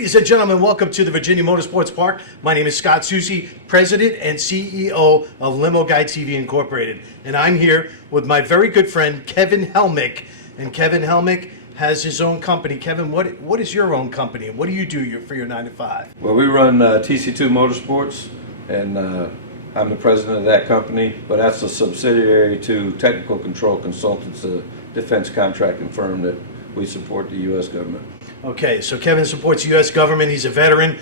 Ladies and gentlemen, welcome to the Virginia Motorsports Park. My name is Scott Susie, President and CEO of LIMO Guy TV Incorporated. And I'm here with my very good friend, Kevin Helmick. And Kevin Helmick has his own company. Kevin, what is your own company? And what do you do for your 9 to 5? Well, we run TC2 Motorsports, and I'm the president of that company, but that's a subsidiary to Technical Control Consultants, a defense contracting firm that we support the U.S. government. Okay, so Kevin supports the U.S. government. He's a veteran.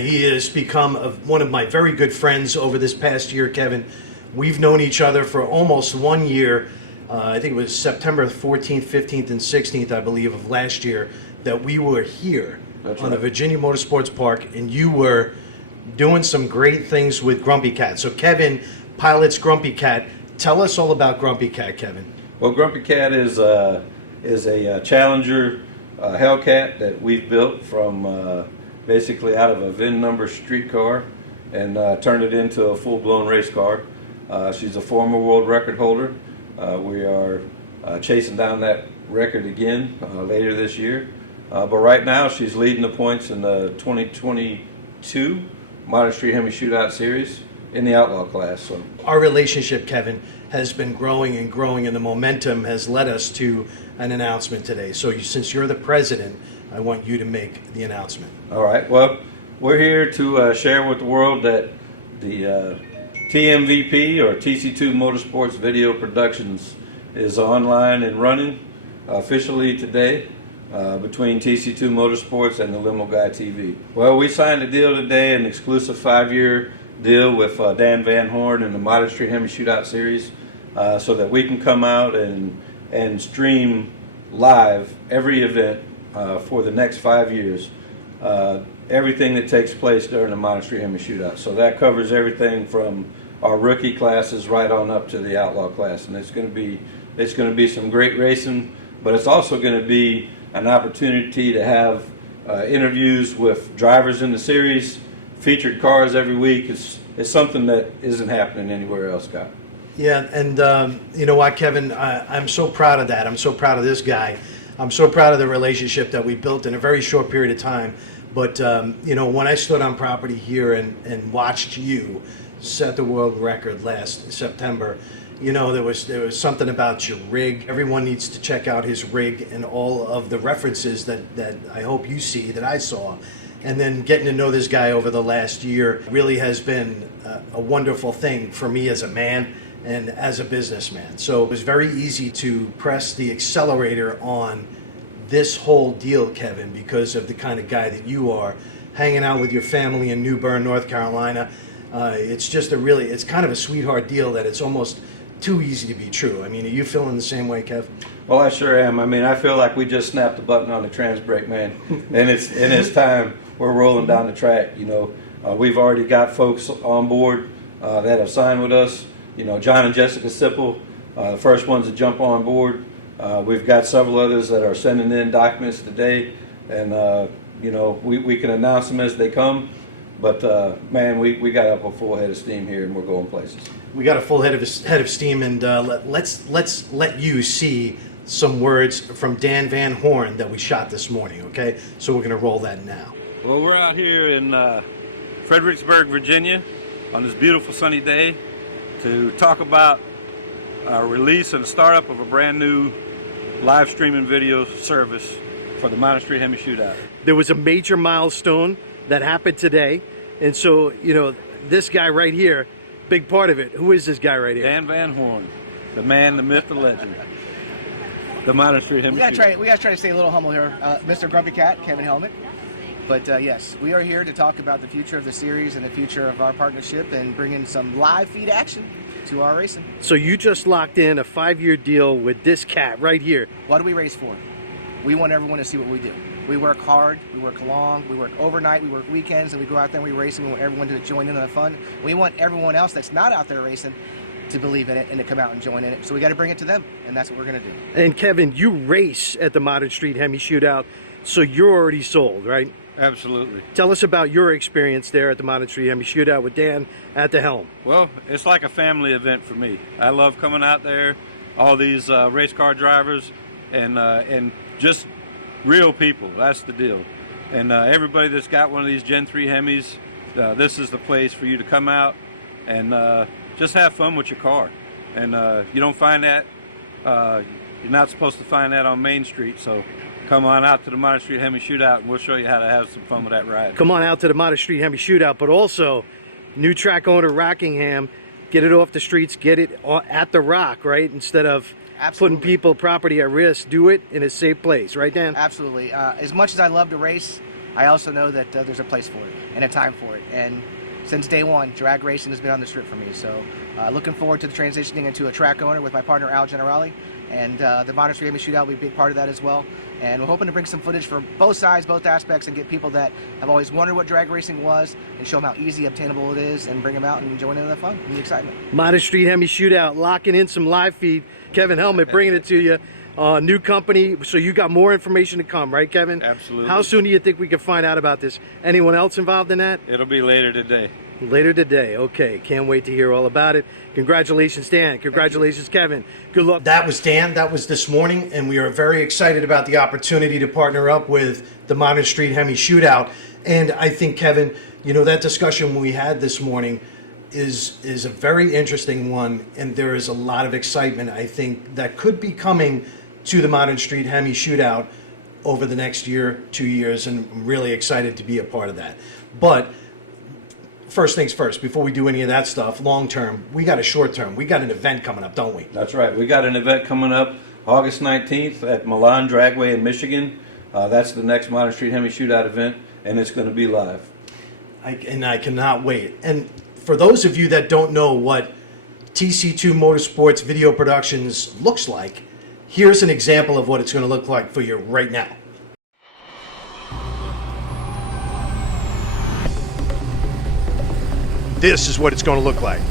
He has become one of my very good friends over this past year, Kevin. We've known each other for almost 1 year. I think it was September 14th, 15th, and 16th, I believe, of last year that we were here on the Virginia Motorsports Park, and you were doing some great things with Grumpy Cat. So Kevin pilots Grumpy Cat. Tell us all about Grumpy Cat, Kevin. Well, Grumpy Cat is a Challenger Hellcat that we've built from basically out of a VIN number street car and turned it into a full-blown race car. She's a former world record holder. We are chasing down that record again later this year. But right now she's leading the points in the 2022 Modern Street Hemi Shootout Series in the Outlaw class. So our relationship, Kevin, has been growing and growing, and the momentum has led us to an announcement today. So since you're the president, I want you to make the announcement. All right. Well, we're here to share with the world that the TMVP, or TC2 Motorsports Video Productions, is online and running officially today between TC2 Motorsports and the LIMO Guy TV. Well, we signed a deal today, an exclusive 5-year deal with Dan Van Horn and the Modern Street Hemi Shootout Series, so that we can come out and stream live every event for the next 5 years. Everything that takes place during the Modern Street Hemi Shootout. So that covers everything from our rookie classes right on up to the Outlaw class, and it's going to be some great racing, but it's also going to be an opportunity to have interviews with drivers in the series, featured cars every week. It's something that isn't happening anywhere else, Scott. Yeah, and you know what, Kevin, I'm so proud of that. I'm so proud of this guy. I'm so proud of the relationship that we built in a very short period of time. But you know, when I stood on property here and watched you set the world record last September, you know, there was something about your rig. Everyone needs to check out his rig and all of the references that I hope you see, that I saw. And then getting to know this guy over the last year really has been a wonderful thing for me as a man and as a businessman. So it was very easy to press the accelerator on this whole deal, Kevin, because of the kind of guy that you are, hanging out with your family in New Bern, North Carolina. It's just it's kind of a sweetheart deal that it's almost too easy to be true. I mean, are you feeling the same way, Kev? Well, I sure am. I mean, I feel like we just snapped the button on the trans brake, man. And it's time. We're rolling down the track. You know, we've already got folks on board that have signed with us. You know, John and Jessica Sipple, the first ones to jump on board. We've got several others that are sending in documents today, and you know, we can announce them as they come. But man, we got up a full head of steam here, and we're going places. We got a full head of steam, and let's let you see some words from Dan Van Horn that we shot this morning. Okay, so we're gonna roll that now. Well, we're out here in Fredericksburg, Virginia, on this beautiful sunny day to talk about our release and the startup of a brand new live streaming video service for the Modern Street Hemi Shootout. There was a major milestone that happened today, and so, you know, this guy right here, big part of it. Who is this guy right here? Dan Van Horn, the man, the myth, the legend, the Modern Street Hemi Shootout. We gotta try to stay a little humble here. Mr. Grumpy Cat, Kevin Helmick. But yes, we are here to talk about the future of the series and the future of our partnership and bring in some live feed action to our racing. So you just locked in a 5-year deal with this cat right here. What do we race for? We want everyone to see what we do. We work hard, we work long, we work overnight, we work weekends, and we go out there and we race, and we want everyone to join in on the fun. We want everyone else that's not out there racing to believe in it and to come out and join in it. So we got to bring it to them, and that's what we're going to do. And Kevin, you race at the Modern Street Hemi Shootout, so you're already sold, right? Absolutely. Tell us about your experience there at the Modern Street Hemi Shootout with Dan at the helm. Well, it's like a family event for me. I love coming out there, all these race car drivers, and just real people. That's the deal. And everybody that's got one of these Gen 3 Hemis, this is the place for you to come out and just have fun with your car. And you don't find that, you're not supposed to find that on Main Street, so come on out to the Modern Street Hemi Shootout and we'll show you how to have some fun with that ride. Come on out to the Modern Street Hemi Shootout, but also new track owner Rockingham, get it off the streets, get it at the rock, right? Instead of Absolutely. putting people, property at risk, do it in a safe place, right, Dan? Absolutely. As much as I love to race, I also know that there's a place for it and a time for it. And since day one, drag racing has been on the strip for me. So looking forward to transitioning into a track owner with my partner Al Generali. And the Modern Street Hemi Shootout will be a big part of that as well. And we're hoping to bring some footage for both sides, both aspects, and get people that have always wondered what drag racing was and show them how easy obtainable it is and bring them out and join in the fun and the excitement. Modern Street Hemi Shootout, locking in some live feed. Kevin Helmet bringing it to you. New company, so you got more information to come, right, Kevin? Absolutely. How soon do you think we can find out about this? Anyone else involved in that? It'll be later today. Later today. Okay, can't wait to hear all about it. Congratulations, Dan. Congratulations, Kevin. Good luck. That was Dan. That was this morning, and we are very excited about the opportunity to partner up with the Modern Street Hemi Shootout. And I think, Kevin, you know, that discussion we had this morning is a very interesting one, and there is a lot of excitement, I think, that could be coming to the Modern Street Hemi Shootout over the next year, 2 years, and I'm really excited to be a part of that. But first things first, before we do any of that stuff, long term, we got a short term. We got an event coming up, don't we? That's right. We got an event coming up August 19th at Milan Dragway in Michigan. That's the next Modern Street Hemi Shootout event, and it's going to be live. I cannot wait. And for those of you that don't know what TC2 Motorsports Video Productions looks like, here's an example of what it's going to look like for you right now. This is what it's going to look like.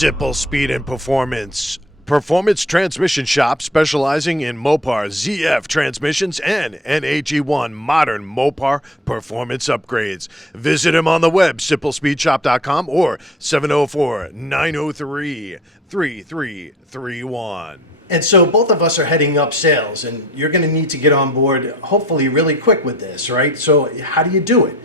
Simple speed and performance. Performance Transmission Shop specializing in Mopar ZF transmissions and NHE1 modern Mopar performance upgrades. Visit them on the web, simplespeedshop.com or 704-903-3331. And so both of us are heading up sales, and you're going to need to get on board hopefully really quick with this, right? So how do you do it?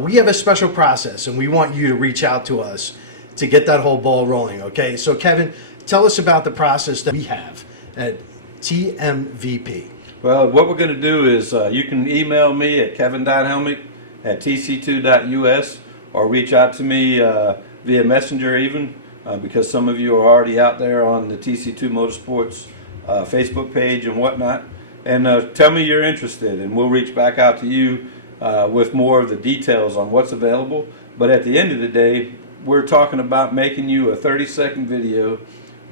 We have a special process, and we want you to reach out to us to get that whole ball rolling, okay? So Kevin, tell us about the process that we have at TMVP. Well, what we're going to do is you can email me at kevin.helmick@tc2.us or reach out to me via Messenger even, because some of you are already out there on the TC2 Motorsports Facebook page and whatnot. And tell me you're interested, and we'll reach back out to you with more of the details on what's available. But at the end of the day, we're talking about making you a 30-second video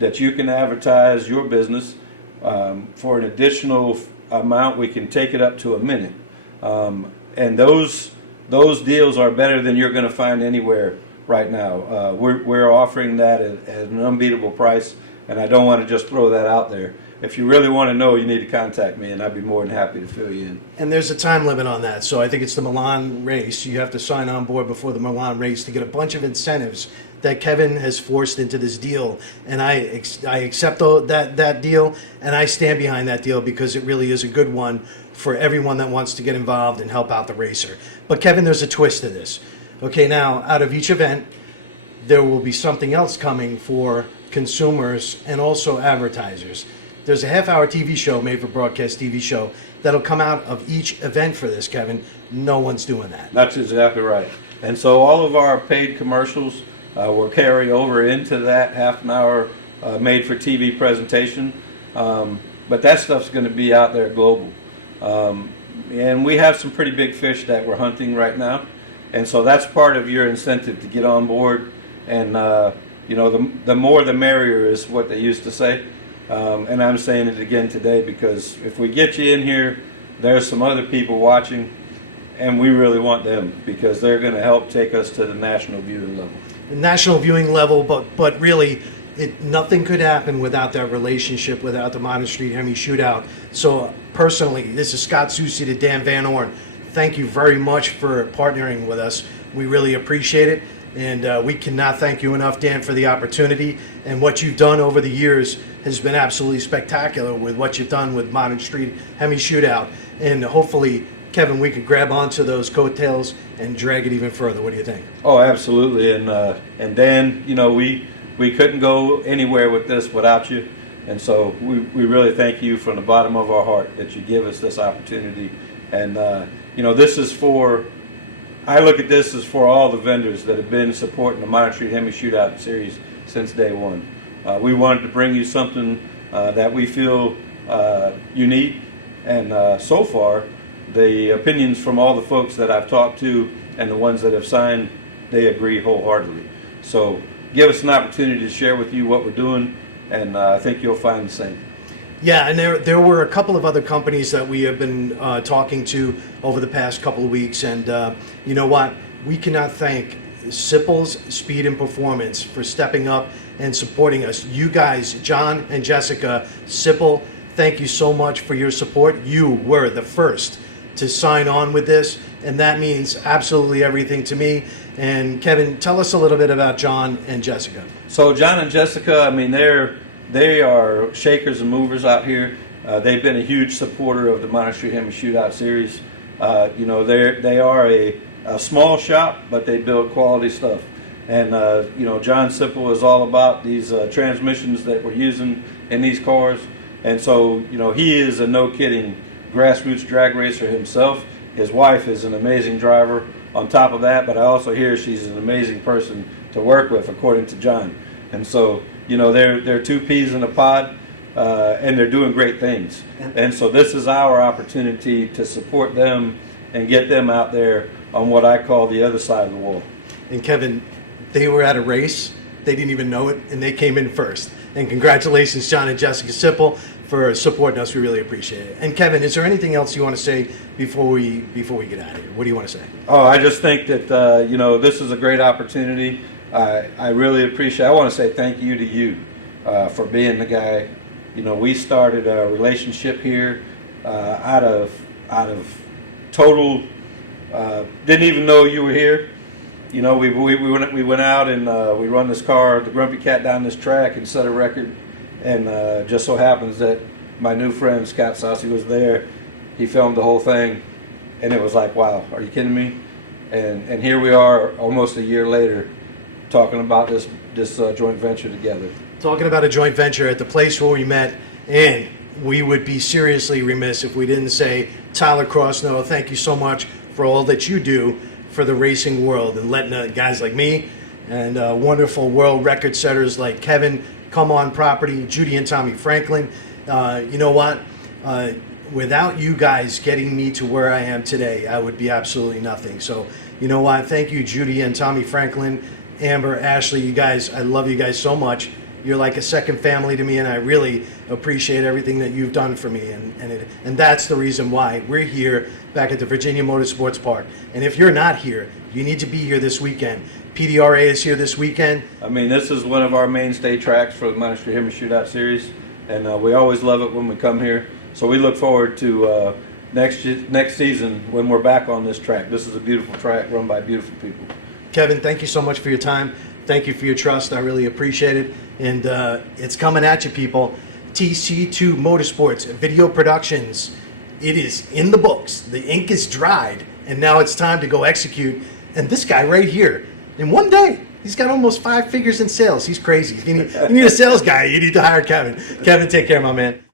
that you can advertise your business. For an additional amount, we can take it up to a minute. And those deals are better than you're going to find anywhere right now. We're offering that at an unbeatable price, and I don't want to just throw that out there. If you really want to know, you need to contact me, and I'd be more than happy to fill you in. And there's a time limit on that, so I think it's the Milan race. You have to sign on board before the Milan race to get a bunch of incentives that Kevin has forced into this deal. And I accept that deal, and I stand behind that deal because it really is a good one for everyone that wants to get involved and help out the racer. But Kevin, there's a twist to this. Okay, now, out of each event, there will be something else coming for consumers and also advertisers. There's a half-hour TV show made for broadcast TV show that'll come out of each event for this, Kevin. No one's doing that. That's exactly right. And so all of our paid commercials will carry over into that half an hour made-for-TV presentation. But that stuff's going to be out there global. And we have some pretty big fish that we're hunting right now. And so that's part of your incentive to get on board. And, you know, the more the merrier is what they used to say. And I'm saying it again today because if we get you in here, there's some other people watching, and we really want them because they're going to help take us to the national viewing level. National viewing level, but really, nothing could happen without that relationship, without the Modern Street Hemi Shootout. So personally, this is Scott Susie to Dan Van Orn. Thank you very much for partnering with us. We really appreciate it, and we cannot thank you enough, Dan, for the opportunity. And what you've done over the years has been absolutely spectacular with what you've done with Modern Street Hemi Shootout. And hopefully, Kevin, we could grab onto those coattails and drag it even further. What do you think? Oh, absolutely. And Dan, you know, we couldn't go anywhere with this without you. And so we really thank you from the bottom of our heart that you give us this opportunity. And, you know, this is for, I look at this as for all the vendors that have been supporting the Modern Street Hemi Shootout series since day one. We wanted to bring you something that we feel unique. And so far, the opinions from all the folks that I've talked to and the ones that have signed, they agree wholeheartedly. So give us an opportunity to share with you what we're doing, and I think you'll find the same. Yeah, and there were a couple of other companies that we have been talking to over the past couple of weeks, and you know what? We cannot thank Sipple's Speed and Performance for stepping up and supporting us. You guys, John and Jessica, Sipple, thank you so much for your support. You were the first to sign on with this, and that means absolutely everything to me. And Kevin, tell us a little bit about John and Jessica. So John and Jessica, I mean, they are shakers and movers out here. They've been a huge supporter of the Modern Street Hemi Shootout series. You know, they are a small shop, but they build quality stuff. And you know, John Sipple is all about these transmissions that we're using in these cars. And so, you know, he is a no-kidding grassroots drag racer himself. His wife is an amazing driver on top of that, but I also hear she's an amazing person to work with, according to John. And so, you know, they're two peas in a pod, and they're doing great things. And so this is our opportunity to support them and get them out there on what I call the other side of the wall. And Kevin, they were at a race, they didn't even know it, and they came in first. And congratulations, John and Jessica Sipple, for supporting us. We really appreciate it. And Kevin, is there anything else you want to say before we get out of here? What do you want to say? Oh, I just think that you know, this is a great opportunity. I really appreciate. I want to say thank you to you for being the guy. You know, we started a relationship here out of total. Didn't even know you were here. You know, we went out and we run this car, the Grumpy Cat, down this track and set a record. And just so happens that my new friend Scott Saucy was there. He filmed the whole thing, and it was like, wow, are you kidding me? And here we are, almost a year later, talking about this joint venture together. Talking about a joint venture at the place where we met, and we would be seriously remiss if we didn't say, Tyler Crossnow, thank you so much for all that you do for the racing world and letting guys like me and wonderful world record setters like Kevin come on property, Judy and Tommy Franklin. You know what? Without you guys getting me to where I am today, I would be absolutely nothing. So, you know what? Thank you, Judy and Tommy Franklin, Amber, Ashley, you guys. I love you guys so much. You're like a second family to me, and I really appreciate everything that you've done for me. And that's the reason why we're here back at the Virginia Motorsports Park. And if you're not here, you need to be here this weekend. PDRA is here this weekend. I mean, this is one of our mainstay tracks for the Modern Street Hemi Shootout series, and we always love it when we come here. So we look forward to next season when we're back on this track. This is a beautiful track run by beautiful people. Kevin, thank you so much for your time. Thank you for your trust. I really appreciate it. And it's coming at you, people. TC2 Motorsports Video Productions. It is in the books. The ink is dried, and now it's time to go execute. And this guy right here, in one day, he's got almost 5 figures in sales. He's crazy. You need a sales guy. You need to hire Kevin. Kevin, take care, my man.